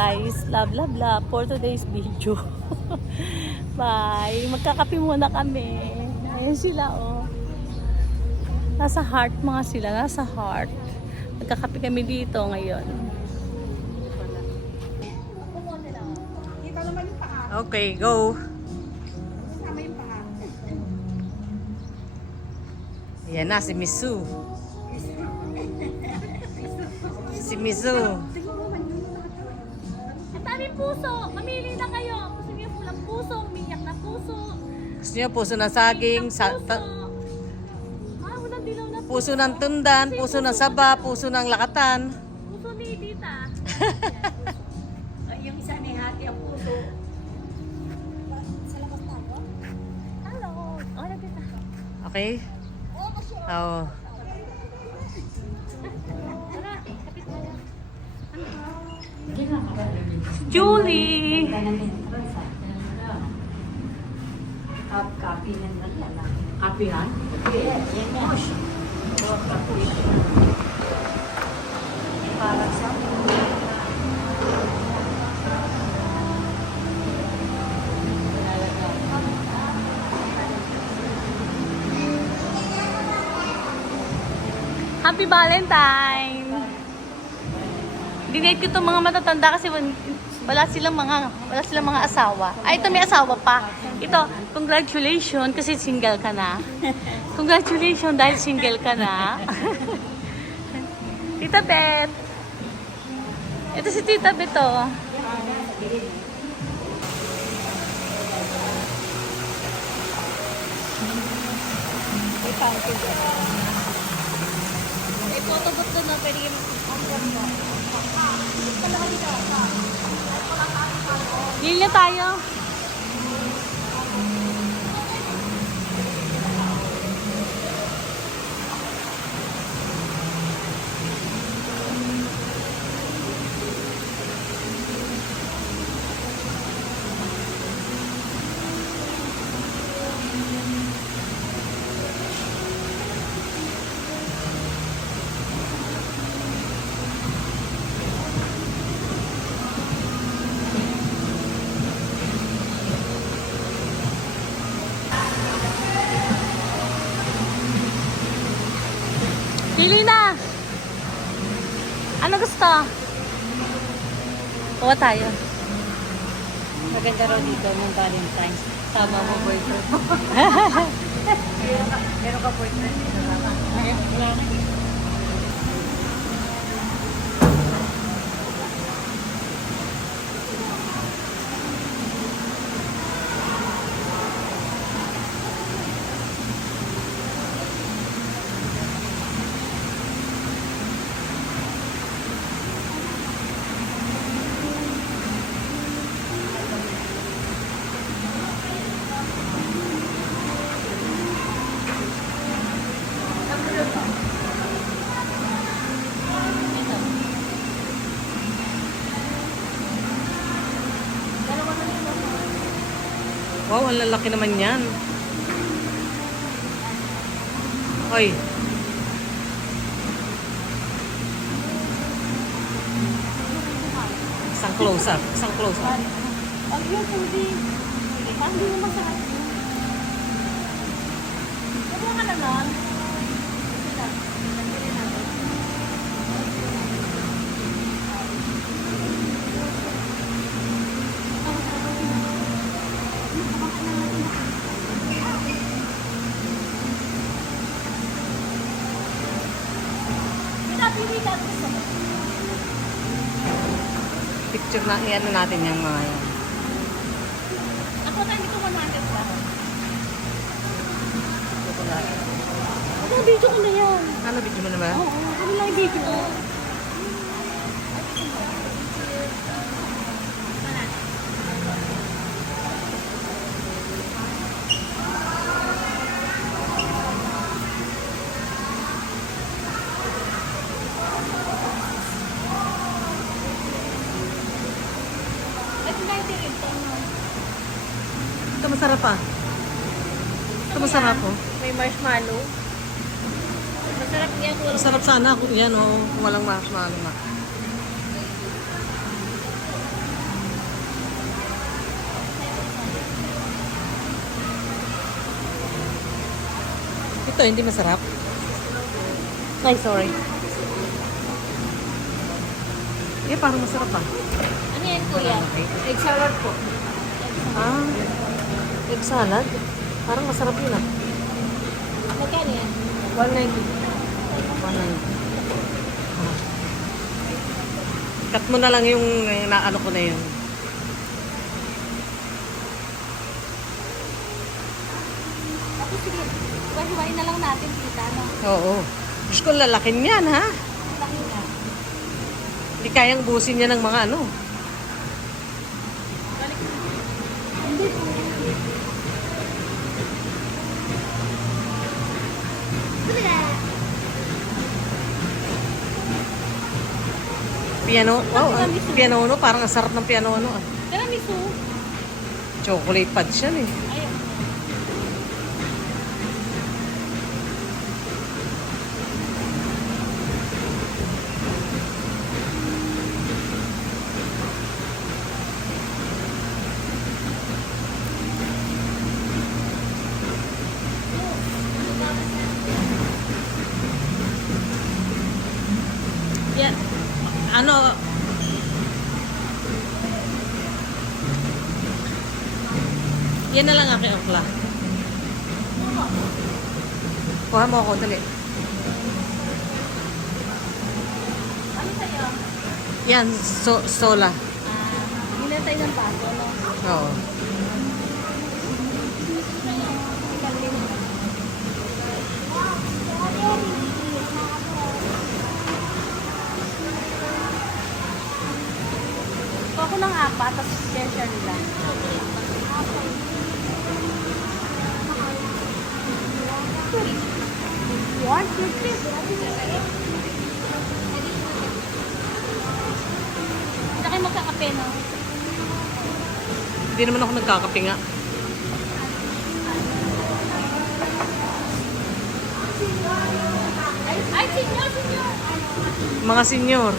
guys. Love, love, love for today's video. Bye. Magkakape muna kami. Ayan sila, oh. Nasa heart mga sila. Nasa heart. Magkakape kami dito ngayon. Okay, go. Ayan na, si Misu. Si Misu. Ang daming puso. Mamili na kayo. Gusto niyo pulang puso, umiyak na puso. Gusto niyo puso ng saging, Walang dilaw na puso. puso ng tundan, puso ng saba, puso ng lakatan. Puso ni Tita. Yung isa ni Hati ang puso. Sa labas tayo? Hello. Hola, Tita. Okay? Oo. Tara, kapit na yan. Julie! Copy na lang. Happy ha? Yes, yan yan. Para sa Happy Valentine! Dinate ko itong mga matatanda kasi wala silang mga asawa. Ay, ito may asawa pa. Ito, congratulations kasi single ka na. Congratulations dahil single ka na. Tita Bet. Ito si Tita Bet, oh. may fountain. May photobooth doon na pwede yung Lili tayo. Pili na! Ano gusto? Kuha tayo. Maganda raw dito ng Valentine's. Tama mo boyfriend. Meron ka boyfriend dito. Wala na. Wow, ang lalaki naman yan. Hoy. Isang close-up. Isang close-up. Pag yun, hindi. Parang hindi mo masarap yun. Kumuha ka na lang. Pinapili ka gusto mo. Picture na, ano natin yung mga yan. Ako na, hindi ko 100 ba? Ano, video ko na yan. Ano, video mo na ba? Oo, ano lang yung video ko. Ito na yung tirito. Ito masarap ah. Ito masarap oh. May marshmallow. Masarap yan. Masarap sana kung yan oh. Kung walang marshmallow na. Ito, hindi masarap. Ay, sorry. Eh, parang masarap ah. Ano yan, kuya? Egg salad po. Ah, egg salad. Parang masarap yun ah. Magkano yan? 190. 190. Ah. Cut mo na lang yung naano ko na yun. Tapos sige, hiwa-hiwain na lang natin, tita, no? Oo. Diyos ko, lalakin yan ha. Laki na. Hindi kayang busin niya ng mga ano. Piano, wow, piano no, parang ang sarap ng piano no. Ah. Tiramisu. Chocolate pads yan eh. Ayun. Yan. Ano? Yan na lang aking okla. Kuha mo ako, dali. Ano sa'yo? Yan, sola. Hinantay ng paso, no? Oo. Kuha ko ng apat, tapos share nila. One, two, three. Hindi kayo magkakape, no? Hindi naman ako nagkakape nga. Ay, senyor! Mga senyor.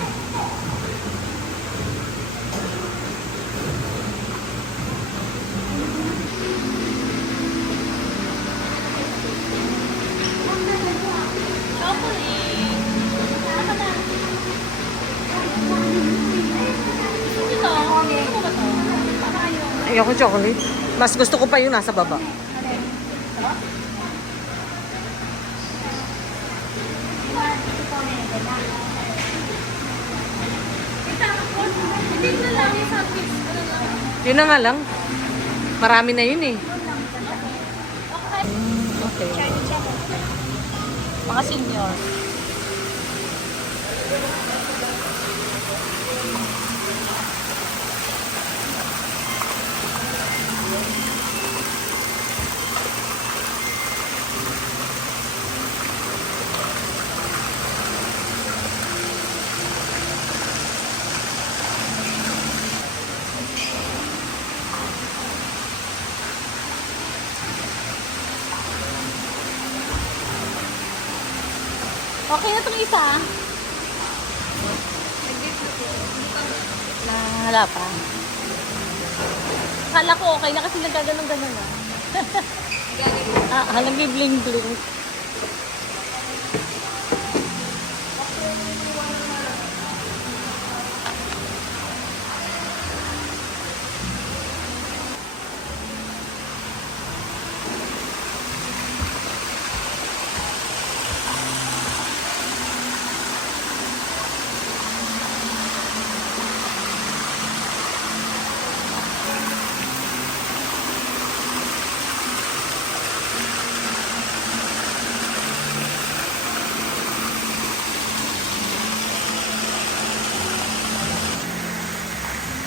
Ayoko chocolate. Mas gusto ko pa yung nasa baba. Hindi na lang yung sandwich. Ano lang? Yun na nga lang. Marami na yun eh. Okay. Okay. Mga senior. Okay na itong isa. Wala pa. Akala ko okay na kasi nagkaganon-ganon na. Nag-bling-bling.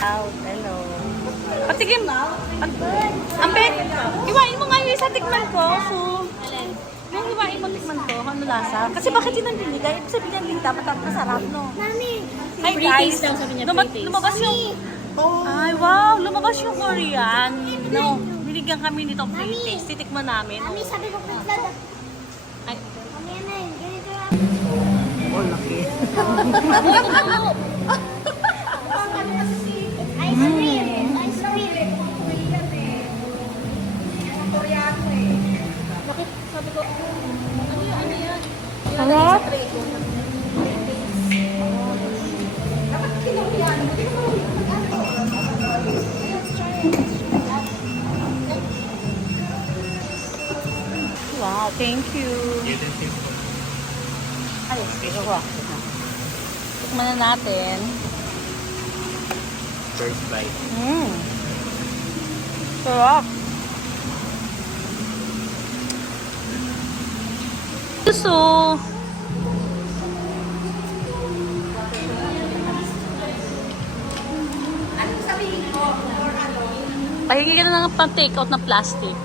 Out, hello. Patigim. Ampe, hiwain mo nga yung isa, tikman ko. So, yung hiwain mo, tikman ko. Ano lasa? Kasi bakit yun ang binigay? Ibig sabihin yung dapat masarap, no? Hi guys. Pre-taste daw, sabi niya, pre-taste. Lumabas yung... Ay, wow! Lumabas yung Korean. No, binigyan kami nito pre-taste. Titikman namin. Mami, sabi ko pizza. Ay, Mami, ano yun? Ganito lang. Oh, laki. Ice cream. Ice cream. Sabi ko, ano yan? Sarap. Wow, thank you. Ay, sige ko. Tikman na natin. First bite. Sarap. So, pahingi ka na ng pang-take out na plastic.